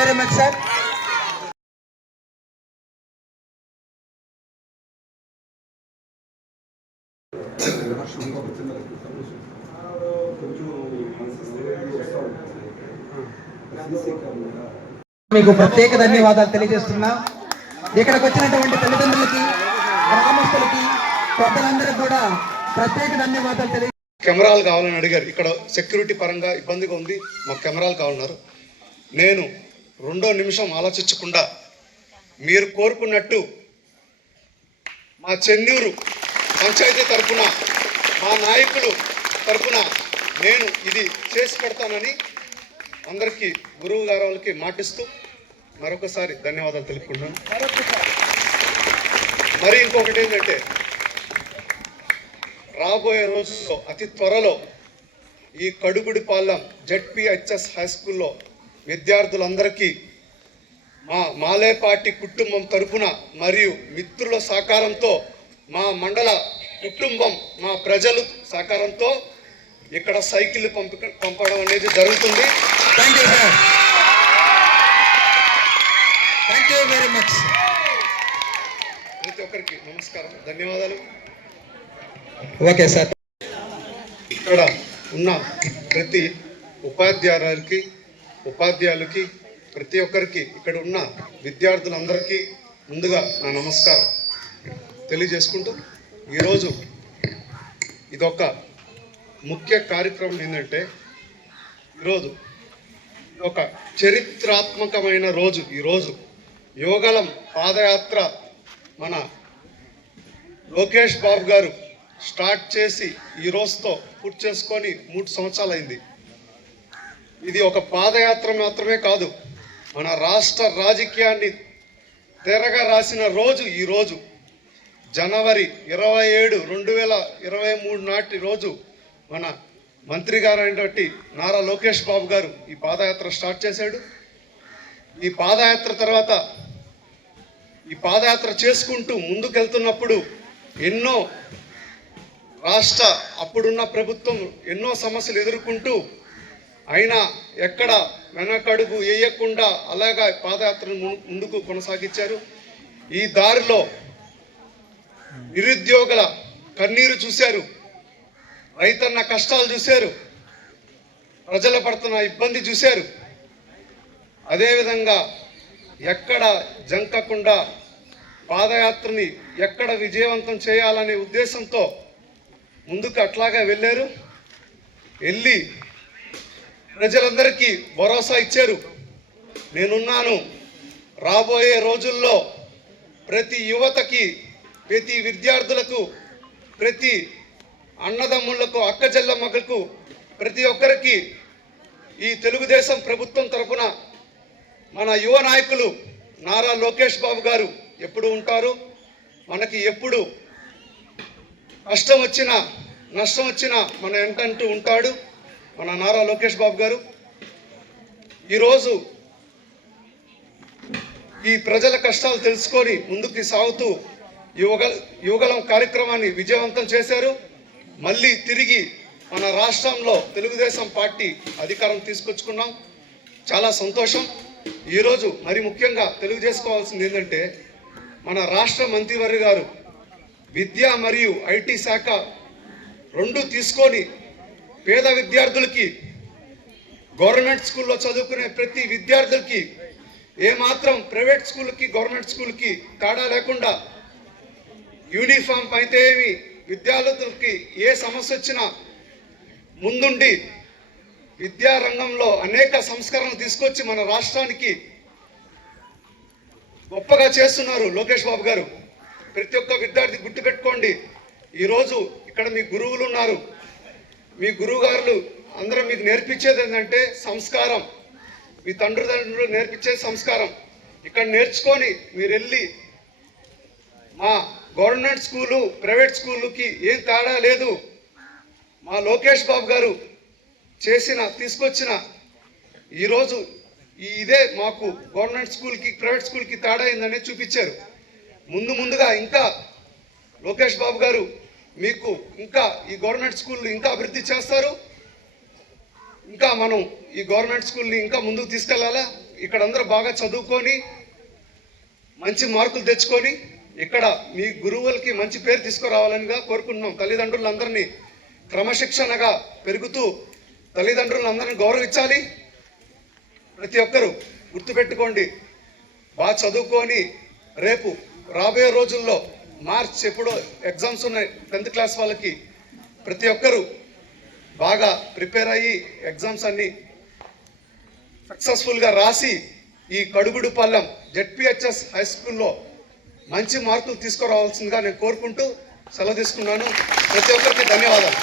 Very much sir. మీకు ప్రత్యేక ధన్యవాదాలు తెలియజేస్తున్నా. ఇక్కడికి వచ్చినటువంటి తల్లిదండ్రులకి గ్రామస్తులకి పెద్దలందరికీ కూడా ప్రత్యేక ధన్యవాదాలు తెలియ కెమెరాలు కావాలని అడిగారు. ఇక్కడ సెక్యూరిటీ పరంగా ఇబ్బందిగా ఉంది. మాకు కెమెరాలు కావాలన్నారు. నేను రెండో నిమిషం ఆలోచించకుండా మీరు కోరుకున్నట్టు మా చెన్నూరు పంచాయతీ తరపున మా నాయకులు తరపున నేను ఇది చేసి పెడతానని అందరికీ గురువు గారు వాళ్ళకి మాటిస్తూ మరొకసారి ధన్యవాదాలు తెలుపుకున్నాను మరి ఇంకొకటి ఏంటంటే రాబోయే రోజుల్లో అతి త్వరలో ఈ కడుగుడి పాలెం జడ్పిహెచ్ఎస్ హై స్కూల్లో విద్యార్థులందరికీ మా మాలేపాటి కుటుంబం తరపున మరియు మిత్రుల సహకారంతో మా మండల కుటుంబం మా ప్రజలు సహకారంతో ఇక్కడ సైకిల్ పంప పంపడం అనేది జరుగుతుంది. Thank you sir thank you very much ప్రతి ఒక్కరికి నమస్కారం ధన్యవాదాలు. ఓకే సార్ ఇక్కడ ఉన్న ప్రతి ఉపాధ్యాయులకి ఉపాధ్యాయులకి ప్రతి ఒక్కరికి ఇక్కడ ఉన్న విద్యార్థులందరికీ ముందుగా నా నమస్కారం. తెలియజేసుకుంటూ ఈరోజు ఇదొక ముఖ్య కార్యక్రమం ఏంటంటే ఈరోజు ఒక చరిత్రాత్మకమైన రోజు. ఈరోజు యోగలం పాదయాత్ర మన లోకేష్ బాబు గారు స్టార్ట్ చేసి ఈ రోజుతో పూర్తి చేసుకొని మూడు సంవత్సరాలు అయింది ఇది ఒక పాదయాత్ర మాత్రమే కాదు. మన రాష్ట్ర రాజకీయాన్ని తెరగా రాసిన రోజు ఈరోజు జనవరి ఇరవై ఏడు రెండు వేల ఇరవై మూడు నాటి రోజు మన మంత్రి గారు అయినటువంటి నారా లోకేష్ బాబు గారు ఈ పాదయాత్ర స్టార్ట్ చేశాడు. ఈ పాదయాత్ర తర్వాత ఈ పాదయాత్ర చేసుకుంటూ ముందుకెళ్తున్నప్పుడు ఎన్నో రాష్ట్ర అప్పుడున్న ప్రభుత్వం ఎన్నో సమస్యలు ఎదుర్కొంటూ అయినా ఎక్కడ వెనకడుగు వేయకుండా అలాగా పాదయాత్రను ముందుకు కొనసాగించారు. ఈ దారిలో నిరుద్యోగుల కన్నీరు చూశారు. రైతన్న కష్టాలు చూశారు. ప్రజలు పడుతున్న ఇబ్బంది చూశారు. అదేవిధంగా ఎక్కడ జంకకుండా పాదయాత్రని ఎక్కడ విజయవంతం చేయాలనే ఉద్దేశంతో ముందుకు అట్లాగే వెళ్ళారు. వెళ్ళి ప్రజలందరికీ భరోసా ఇచ్చారు. నేనున్నాను. రాబోయే రోజుల్లో ప్రతి యువతకి ప్రతి విద్యార్థులకు ప్రతి అన్నదమ్ములకు అక్కచెల్లమ్మలకు ప్రతి ఒక్కరికి ఈ తెలుగుదేశం ప్రభుత్వం తరఫున మన యువ నాయకులు నారా లోకేష్ బాబు గారు ఎప్పుడు ఉంటారు? మనకి ఎప్పుడు కష్టం వచ్చినా నష్టం వచ్చినా మన ఎంటంటూ ఉంటాడు? మన నారా లోకేష్ బాబు గారు ఈరోజు ఈ ప్రజల కష్టాలు తెలుసుకొని ముందుకు సాగుతూ యువగ యువగలం కార్యక్రమాన్ని విజయవంతం చేశారు. మళ్ళీ తిరిగి మన రాష్ట్రంలో తెలుగుదేశం పార్టీ అధికారం తీసుకొచ్చుకున్నాం. చాలా సంతోషం. ఈరోజు మరి ముఖ్యంగా తెలియజేసుకోవాల్సింది ఏంటంటే మన రాష్ట్ర మంత్రివర్య గారు విద్య మరియు ఐటీ శాఖ రెండు తీసుకొని పేద విద్యార్థులకి గవర్నమెంట్ స్కూల్లో చదువుకునే ప్రతి విద్యార్థులకి ఏమాత్రం ప్రైవేట్ స్కూల్కి గవర్నమెంట్ స్కూల్కి తేడా లేకుండా యూనిఫామ్ అయితే ఏమి విద్యార్థులకి ఏ సమస్య వచ్చినా ముందుండి విద్యారంగంలో అనేక సంస్కరణలు తీసుకొచ్చి మన రాష్ట్రానికి గొప్పగా చేస్తున్నారు లోకేష్ బాబు గారు. ప్రతి ఒక్క విద్యార్థి గుర్తుపెట్టుకోండి ఈరోజు ఇక్కడ మీ గురువులు ఉన్నారు. మీ గురువుగారులు అందరం అందరూ మీకు నేర్పించేది ఏంటంటే సంస్కారం. మీ తండ్రులు నేర్పించే సంస్కారం. ఇక్కడ నేర్చుకొని మీరు వెళ్ళి మా గవర్నమెంట్ స్కూలు ప్రైవేట్ స్కూలుకి ఏం తేడా లేదు. మా లోకేష్ బాబు గారు చేసిన తీసుకొచ్చిన ఈరోజు ఈ ఇదే మాకు గవర్నమెంట్ స్కూల్కి ప్రైవేట్ స్కూల్కి తేడా అయిందని చూపించారు. ముందు ముందుగా ఇంకా లోకేష్ బాబు గారు మీకు ఇంకా ఈ గవర్నమెంట్ స్కూల్ ఇంకా అభివృద్ధి చేస్తారు? ఇంకా మనం ఈ గవర్నమెంట్ స్కూల్ని ఇంకా ముందుకు తీసుకెళ్ళాలా? ఇక్కడ అందరూ బాగా చదువుకొని మంచి మార్కులు తెచ్చుకొని ఇక్కడ మీ గురువులకి మంచి పేరు తీసుకురావాలనిగా కోరుకుంటున్నాం. తల్లిదండ్రులందరినీ క్రమశిక్షణగా పెరుగుతూ తల్లిదండ్రులందరినీ గౌరవించాలి. ప్రతి ఒక్కరూ గుర్తుపెట్టుకోండి. బాగా చదువుకొని రేపు రాబోయే రోజుల్లో మార్చ్ ఎప్పుడో ఎగ్జామ్స్ ఉన్నాయి. టెన్త్ క్లాస్ వాళ్ళకి ప్రతి ఒక్కరూ బాగా ప్రిపేర్ అయ్యి ఎగ్జామ్స్ అన్ని సక్సెస్ఫుల్గా రాసి ఈ కడుగుడు పల్లెం జెడ్పిహెచ్ఎస్ హై స్కూల్లో మంచి మార్కులు తీసుకురావాల్సిందిగా నేను కోరుకుంటూ సెలవు తీసుకున్నాను. ప్రతి ఒక్కరికి ధన్యవాదాలు.